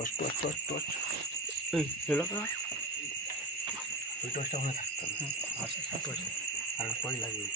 Torch torch torch torch এই হলো না ওই টর্চটা ওখানে থাকতো না আচ্ছা টর্চ আর টর্চ লাগবে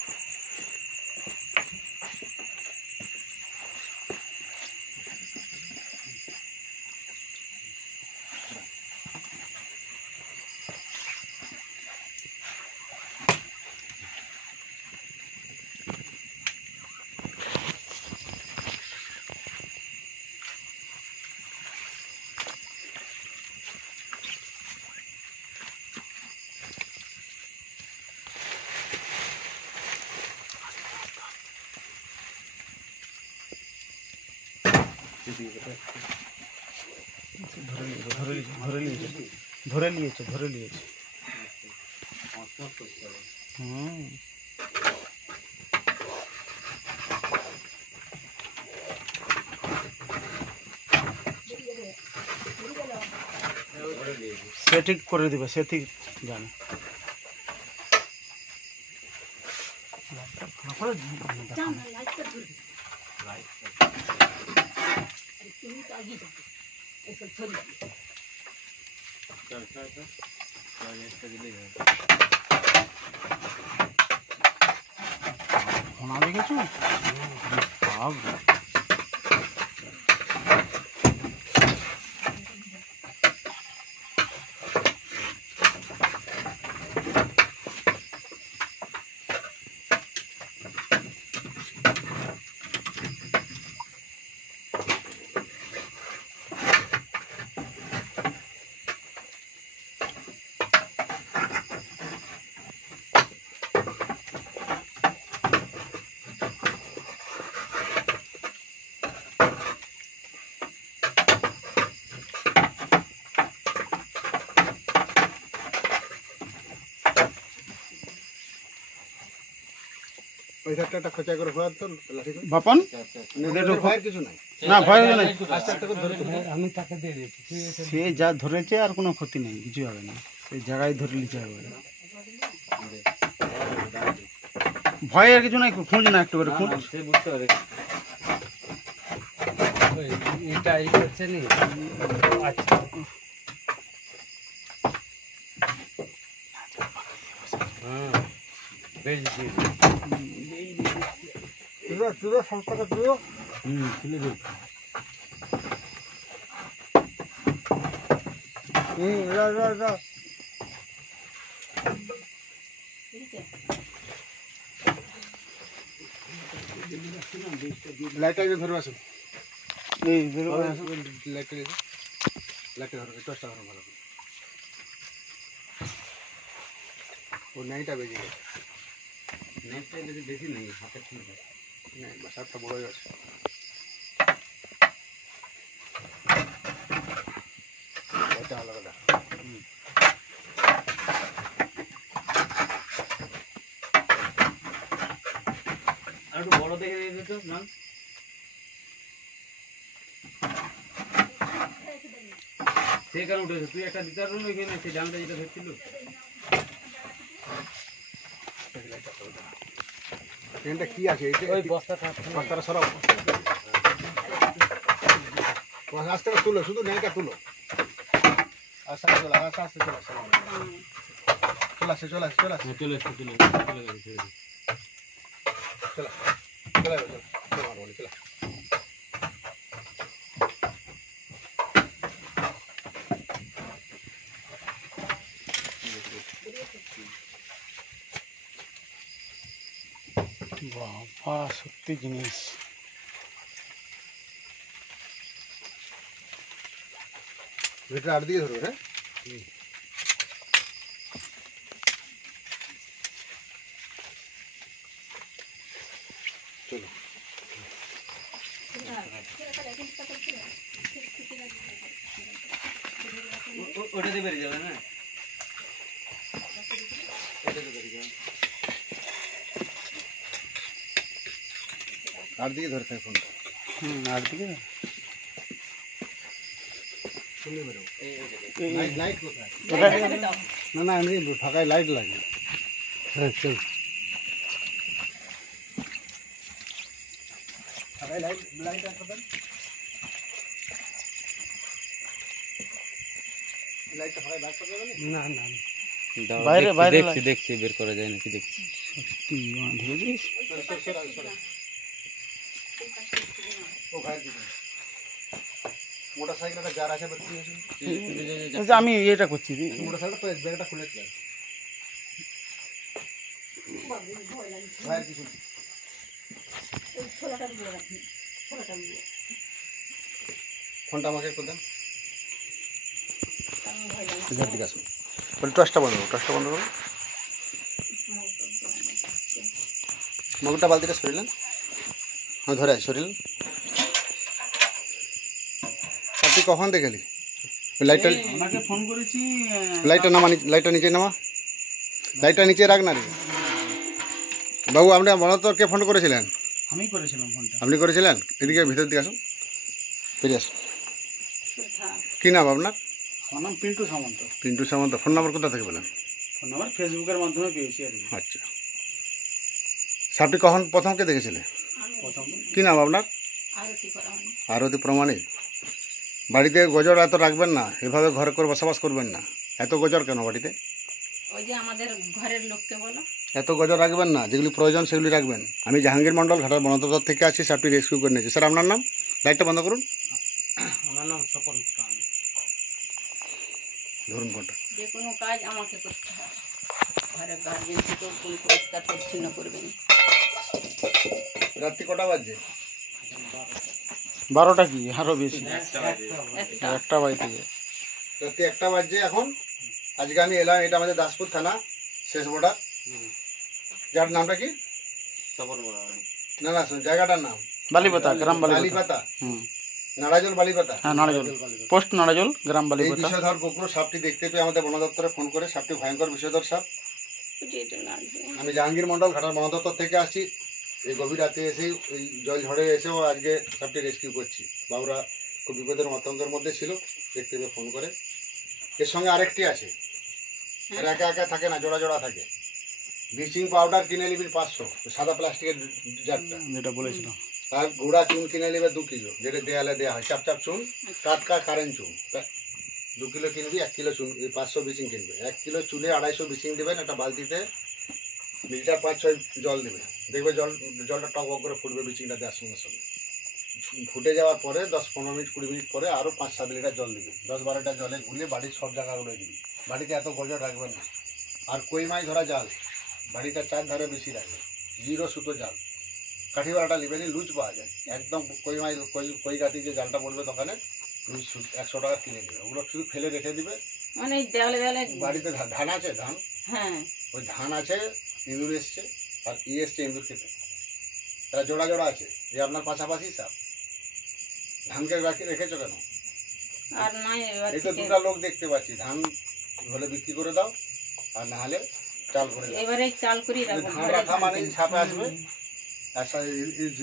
ধরে নিয়েছে সে ঠিক করে দিবে সে ঠিক জানে ঘোনা দেখেছো বাপন না ভয় নাই আমি তাকে দিয়ে দিয়েছি সে যা ধরেছে আর কোনো ক্ষতি নেই কিছু হবে না সেই জায়গায় ধরে নিতে হবে ভয় আর কিছু নাই খুঁজ না একটু করে খুঁজ সে বুঝতে পারে এটা এই করছে নি আচ্ছা হ্যাঁ বেশ দিয়ে তুই সংস্থাটা তুই খুলে দে লাইটটা ধরে আসুন এই লাইটটা ধরো টর্চটা ধরো ভালো ও নাইটা বেজে গেছে নেটটা বেশি নেই হাতের ঠিক আছে বাসাটা বড় হয়ে আছে এটা আলাদা আর একটু বড় দেখে দিয়ে দিত না সে কেন উঠেছে তুই একটা দিতে পারবি ওইখানে সেই ডানটা যেটা ধরছিল এটা কি আছে ওই বস্তাটা সরাও আস্তে করে তুলো শুধু নেইটা তুলো আস্তে চলে আস্তে চলে চলে বাবা সত্যি জিনিস এটা আর দিকে ধরো হ্যাঁ চলো ওটাতে বেরিয়ে যাবে না আর দিকে ধরে থাকে ফোনটা আর দিকে লাইট না না আমি ফাঁকায় লাইট লাগে হ্যাঁ চল ফাঁকায় লাইট আসবেন না না বাইরে বাইরে দেখছি বের করা যায় নাকি দেখছি। সত্যি দেখেছিস? মোটরসাইকেলটা যার আছে আমি এটা করছি মোটরসাইকেলটা ব্যাগটা খুলেছিলাম। ফোনটা আমাকে একটু দেন। দিকে আসুন বলি টসটা বন্ধ করো, টসটা বন্ধ করো। মগটা বালতিটা সরিলেন, হ্যাঁ ধরে সরিলেন। আপনি কখন দেখেলি লাইটটা? আমাকে ফোন করেছি। লাইটটা নামা, লাইটটা নিচে নামা, লাইটটা নিচে রাখ না রে বাবু। আপনি বনদপ্তরকে ফোন করেছিলেন? আমি করেছিলাম ফোনটা। আপনি করেছিলেন? এদিকে ভিতর দিকে আসুন, বেরিয়ে আসুন। কী নাম আপনার? আমার নাম পিন্টু সামন্ত। পিন্টু সামন্ত। ফোন নাম্বার কোথা থেকে পেলেন? ফোন নাম্বার ফেসবুকের মাধ্যমে পেয়েছি আর কি। আচ্ছা, সাপটি কখন প্রথমকে দেখেছিলেন? প্রথম। কী নাম আপনার? আরতি প্রমাণিক। বাড়িতে গজর এত রাখবেন না, এভাবে ঘরে করে বসবাস করবেন না। এত গজর কেন বাড়িতে? ওই যে আমাদের ঘরের লোককে বলো এত গজর রাখবেন না, যেগুলি প্রয়োজন সেগুলি রাখবেন। আমি জাহাঙ্গীর মণ্ডল, ঘাটাল বনদপ্তর থেকে আছি। সাপটি রেস্কিউ করে নিয়েছি। স্যার আপনার নাম? লাইটটা বন্ধ করুন। আমার নাম স্বপন খান। ধরুন ফোনটা। যে কোনো কাজ আমাকে করতে হয়, ঘরে গার্জেন থেকেও কোনো পরিষ্কার পরিচ্ছন্ন করবেন। রাত্রি কটা বাজছে? 12টা কি আরো বেশি, 1টা বাজে থেকে রাত্রি 1টা বাজছে এখন। আজকে আমি এলাম, এটা আমাদের দাসপুর থানা শেষ বর্ডার। যার নামটা কি? না না জায়গাটার নাম বালিপাতা, গ্রাম বালিপাতা। নাড়াজল বালিপাতা। হ্যাঁ নাড়াজল, পোস্ট নাড়াজল, গ্রাম বালিপাতা। এই বিষধর কুকুর সাপটি দেখতে পেয়ে আমাদের বন দপ্তরে ফোন করে, সাপটি ভয়ঙ্কর বিষধর সাপ। আমি জাহাঙ্গীর মণ্ডল, ঘাটাল বন দপ্তর থেকে আসছি। এই গভীর রাতে এসে, এই জল ঝড়ে এসেও আজকে সাপটি রেস্কিউ করছি। বাবুরা খুব বিপদের মতন্দের মধ্যে ছিল, দেখতে পেয়ে ফোন করে। এর সঙ্গে আরেকটি আছে, এর একা একা থাকে না, জোড়া জোড়া থাকে। ব্লিচিং পাউডার কিনে নিবি 500, সাদা প্লাস্টিকের জারটা যেটা বলেছিলাম। আর গুঁড়া চুন কিনে নেবে 2 কিলো, যেটা দেয়ালে দেওয়া হয়, চাপ চুন, টাটকা কারেন্ট চুন 2 কিলো কিনবি। 1 কিলো চুন, 500 ব্লিচিং কিনবে। 1 কিলো চুনে 250 ব্লিচিং দেবেন। একটা বালতিতে লিটার 5-6 জল দেবে। দেখবে জলটা টক করে ফুটবে ব্লিচিংটা দেওয়ার সঙ্গে সঙ্গে। ফুটে যাওয়ার পরে 10-15 মিনিট 20 মিনিট পরে আরও 5-7 লিটার জল দিবি। 10-12টা জলে গুলে বাড়ির সব জায়গা উড়ে দিবি। বাড়িতে এত গজর রাখবেন না। আর কই মাছ ধরা জাল বাড়িটা 4 ধারে বেশি রাখবে। 0 সুতো জাল, কাঠিওয়ালাটা লিবেনি, লুজ পাওয়া যায় একদম। কই মাছ, কই গাতি যে জালটা পড়বে দোকানে, লুজ 100 টাকা কিনে নেবে। ওগুলো শুধু ফেলে রেখে দিবে। মানে দেওয়ালে দেওয়ালে বাড়িতে ধান আছে, ধান, হ্যাঁ ওই ধান আছে, ইঁদুর এসছে, আর এসছে ইঁদুর খেতে। তারা জোড়া জোড়া আছে, যে আপনার পাশাপাশি সাপ। ধানকে রেখেছো কেন? আর নাই, এই তো 2টা লোক দেখতে পাচ্ছি। ধান হলে বিক্রি করে দাও, আর না হলে চাল করে দাও। এবারে চাল করি রাখবো। ধান রাখা মানে সাপে আসবে,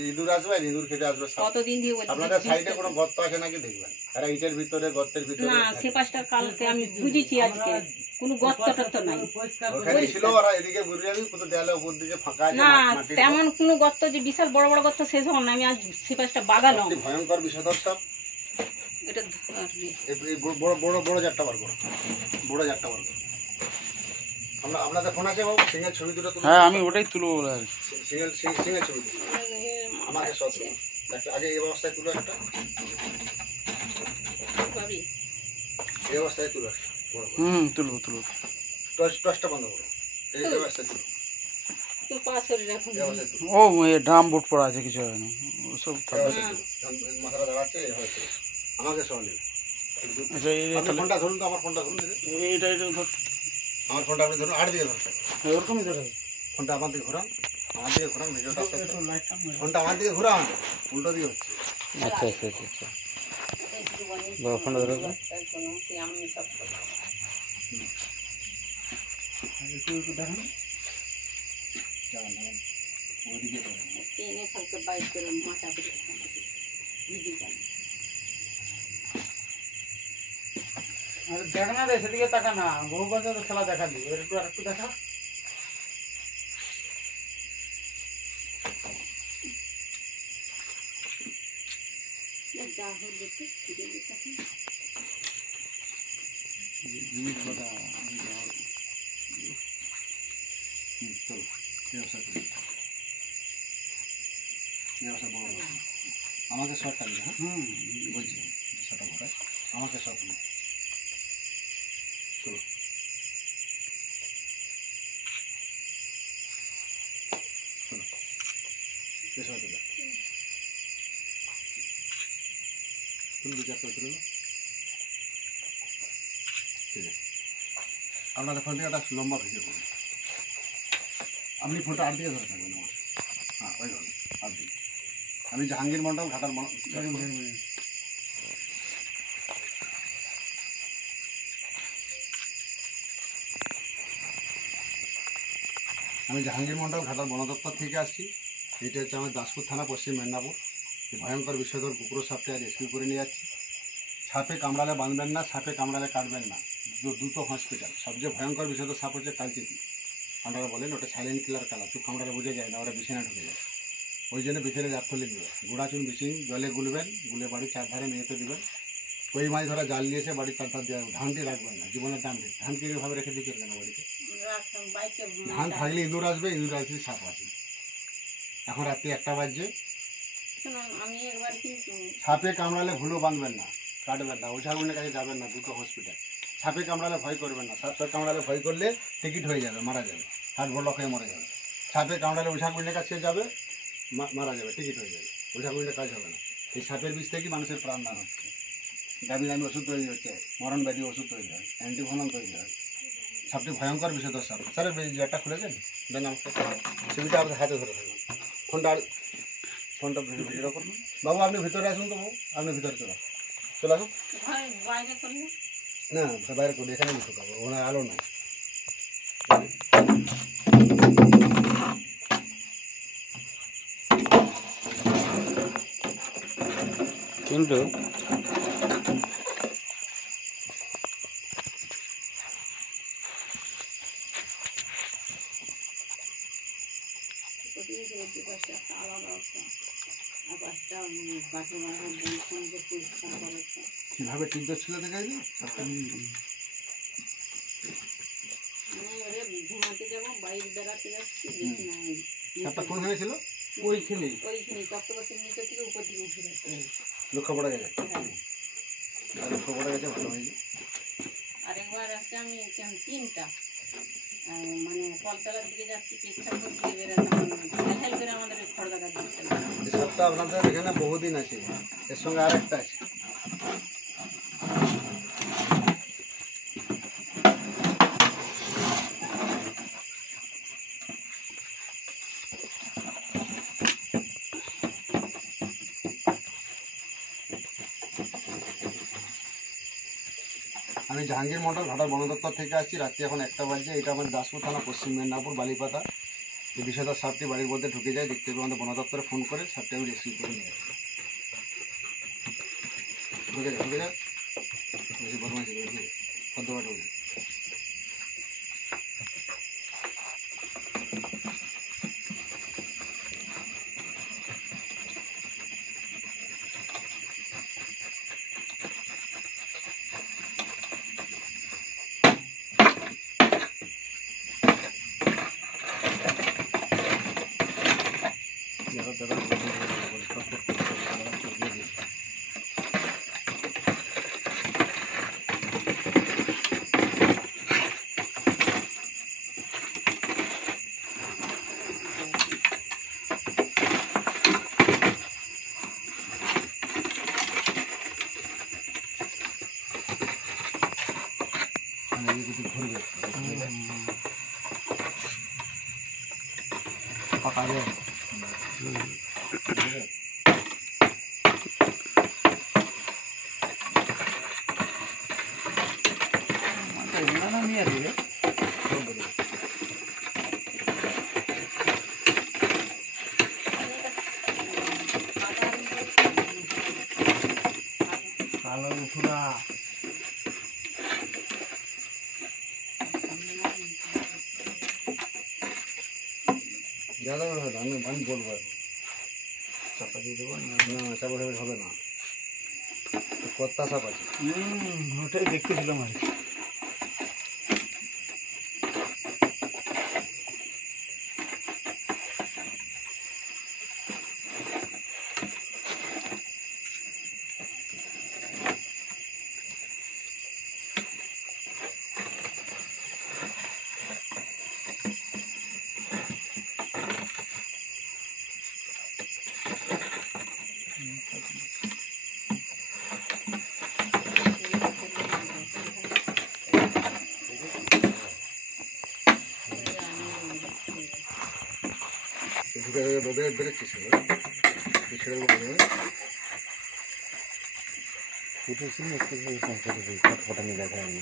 ইঁদুর আসবে, আর ইঁদুর খেতে আসবে। কতদিন দিয়ে আপনাদের সাইডে কোনো গর্ত আছে নাকি দেখবেন। আর ইটের ভিতরে, গর্তের ভিতরে না, সে পাঁচটার কালকে আমি বুঝেছি, আজকে কোনো গর্ত টর্ত নাই। ওখানে ছিল, ওরা এদিকে ঘুরে যাবি, কোথাও দেয়ালে উপর দিকে ফাঁকা আছে না, তেমন কোনো গর্ত যে বিশাল বড় বড় গর্ত শেষ হন না। আমি আজ সে পাঁচটা বাগালাম। ভয়ঙ্কর বিষধর সাপ। এটা বড় বড় বড় জারটা বার করো, বড় জারটা বার করো। আপনাদের ফোন আছে বাবু? সিঙ্গেল ছবি দুটো তুলো। হ্যাঁ আমি ওটাই তুলবো। সিঙ্গেল ছবি তুলো আমাকে সব আগে এই অবস্থায় তুলো একটা, এই অবস্থায় তুলো। তুলবো তুলবো। টসটা বন্ধ করো, এই অবস্থায় তুলো। ও ড্রাম বুট পড়া আছে, কিছু হয় না ওসব। মাথাটা দাঁড়াচ্ছে হয়তো, আমাকে সব নেবে। আচ্ছা এই ফোনটা ধরুন তো, আমার ফোনটা ধরুন। এইটা ধর, আমার ফোনটা আপনি ধরুন, 8 দিকে ধরছেন ওরকমই ধরে। ফোনটা আমার দিকে ঘোরান, আমার দিকে ঘোরান, ভিডিওটা ফোনটা আমার দিকে ঘোরান, উল্টো দিকে হচ্ছে। আচ্ছা আচ্ছা আচ্ছা আচ্ছা, ফোনটা ধরো। একটু দেখেন, ওইদিকে দেখ না রে, সেদিকে তাকা না। বহু বছর খেলা দেখালি, একটু আরেকটু দেখা। চলো ব্যবসা করি, ব্যবসা বড় বড়। আমাকে শর্টটা দিবে, হ্যাঁ বলছি সেটা করে আমাকে শর্ট দিবে। চলো চলো পেশা দিবে, তুমি বিচার করে তুলে দাও। ঠিক আছে, আপনাদের ফোন থেকে একটা লম্বা ভিডিও করুন। আপনি ফোনটা আর দিকে ধরে থাকবেন আমার, হ্যাঁ ওই ধরুন আর দিকে। আমি জাহাঙ্গীর মন্ডল ঘাটার আমি জাহাঙ্গীর মন্ডল ঘাটার বন দপ্তর থেকে আসছি। এটা হচ্ছে আমার দাসপুর থানা, পশ্চিম মেদিনীপুর। এই ভয়ঙ্কর বিষধর কুকুর সাপটা রেস্কিউ করে নিয়ে যাচ্ছি। সাপে কামড়ালে বাঁধবেন না, সাপে কামড়ালে কাটবেন না, দ্রুত হসপিটাল। সবচেয়ে ভয়ঙ্কর বিষধর সাপ হচ্ছে কালচিতি। আপনারা বলেন ওটা সাইলেন্ট কিলার কালা, চোখ কামড়ালে বোঝা যায় না, ওরা বিছানা ঢুকে যায়। ওই জন্য বিছানে রাতথলি দিবে, গুঁড়া চুন বিছিন জলে গুলবেন, গুলে বাড়ির চারধারে মেয়েতে দিবেন। কই মাছ ধরা জাল নিয়েছে বাড়ির চারধার দেওয়া, ধানটি রাখবেন না, জীবনের দাম দিন। ধানকে এইভাবে রেখে দিচ্ছেন কেন বাড়িতে? ধান থাকলে ইঁদুর আসবে, ইঁদুর আসলে সাপ আসবে। এখন রাত্রি 1টা বাজছে। সাপে কামড়ালে ভুলো বাঁধবেন না, কাটবেন না, ওঝাগুনের কাছে যাবেন না, দ্রুত হসপিটাল। সাপে কামড়ালে ভয় করবেন না, সাপে কামড়ালে ভয় করলে টিকিট হয়ে যাবে, মারা যাবে, হার্ট ব্লক হয়ে মরে যাবে। সাপে কামড়ালে ওঝাগুনের কাছে যাবে, মারা যাবে, টিকিট হয়ে যাবে, ওঝাগুনের কাজ হবে না। এই সাপের বিষ থেকে মানুষের প্রাণ দান হচ্ছে, দামি দামি ওষুধ তৈরি হচ্ছে, মরণ ব্যাধি ওষুধ তৈরি হয়, অ্যান্টিভেনম তৈরি হয়। সবচেয়ে ভয়ঙ্কর বিষধর সাপ। স্যার একটা খুলেছেন দেন আমাকে, ছবিটা আপনার হাতে ধরে থাকুন, ফোনটা ভিডিও করুন। বাবু আপনি ভিতরে আসুন তো, বাবু আপনি ভিতরে চলে আসুন। না বাইরে করি, এখানে বসে পাবো, ওনার আলো নাই। কিন্তু কিভাবে টিপতে ছিল দেখাই দিই। সাপটা কোন হয়েছিল? ওইখানে লক্ষ্য পড়া গেছে, লক্ষ্য পড়া গেছে, ভালো হয়েছে। আরেকবার আছে আমি 3টা মানে কলতলার দিকে যাচ্ছি, পেছাপ করতে বেরোতাম, হেল করে আমাদের খড়দাটা দিচ্ছে। এই সাপটা আপনাদের এখানে বহুদিন আছে, এর সঙ্গে আর একটা আছে। আমি জাহাঙ্গীর মন্ডল ঘাটার বন দপ্তর থেকে আসছি। রাত্রি এখন 1টা বাজছে। এটা আমার দাসপুর থানা, পশ্চিম মেদিনীপুর, বালিপাতা। এই বিষধর সাপটি বাড়ির মধ্যে ঢুকে যায়, দেখতে পেয়ে আমাদের বন দপ্তরে ফোন করে সাপটি আমি রেস্কিউ করে নিয়ে আসি। ঢুকে যা বেশি বদমাইশি করে ঢুকে পদ্মবাটা বলি। আমি বলবো চাপা দিয়ে দেবো না, চাপা হবে না, কত্তা সাপ আছে। ওটাই দেখতেছিলাম আর কি। বেরোচ্ছি ফটো নিয়ে দেখা হয়নি।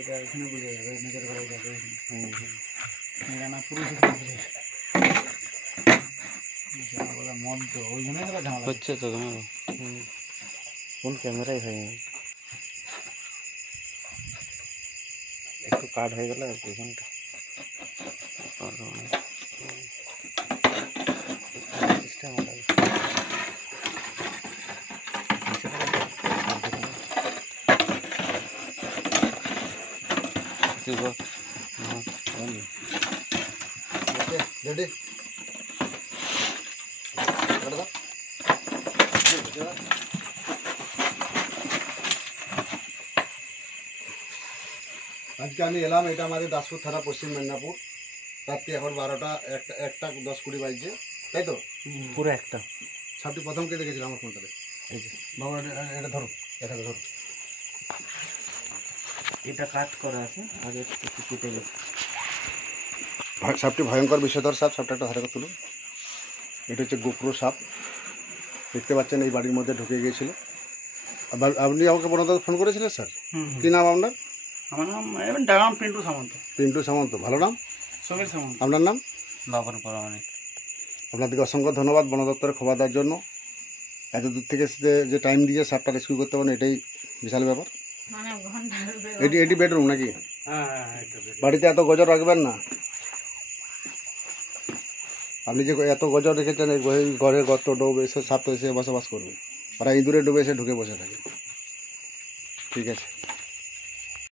এখানে বুঝে যাবে নিজের ঘরে যাবে মন তো ওই জন্য হচ্ছে তো তোমার কোন ক্যামেরাই হয়নি, একটু কাট হয়ে গেল আর কি এখানটা। সিস্টেম রেডি আজকে আমি এলাম, এটা আমাদের দাসপুর থানা পশ্চিম মেদিনীপুর। রাত্রি এখন 12টা 1টা 10-20 বাজছে, তাই তো? পুরো একটা সাপটি প্রথম কে দেখেছিলাম আমার ফোনটাতে? এই যে বাবা এটা ধরো, এটাকে ধরো। এটা কাট করা আছে, আগে একটু কেটে গেছে। সাপটি ভয়ঙ্কর বিষধর সাপ, সাপটা একটা ধারে তুলুন। এটা হচ্ছে গোপ্রো সাপ, দেখতে পাচ্ছেন এই বাড়ির মধ্যে ঢুকে গিয়েছিল। আপনি আমাকে বনদা ফোন করেছিলেন স্যার? কি নাম আপনার? আমার নাম ডাগাম পিন্টু সামন্ত। পিন্টু সামন্ত, ভালো নাম। সমীর সামন্ত। আপনার নাম? বাবর পরামানিক। আপনাদেরকে অসংখ্য ধন্যবাদ বন দপ্তরের খবর দেওয়ার জন্য। এত দূর থেকে যে টাইম দিয়ে সাপটা রেস্কিউ করতে পারেন, এটাই বিশাল ব্যাপার। মানে ঘন্টার এটি বেডরুম নাকি? হ্যাঁ, বাড়িতে এত গজর রাখবেন না। আপনি যে এত গজর রেখেছেন, এই ঘরের গর্ত ডোব এসে সাপ তো এসে বসবাস করবে, ওরা ইঁদুরে ডুবে এসে ঢুকে বসে থাকে। ঠিক আছে।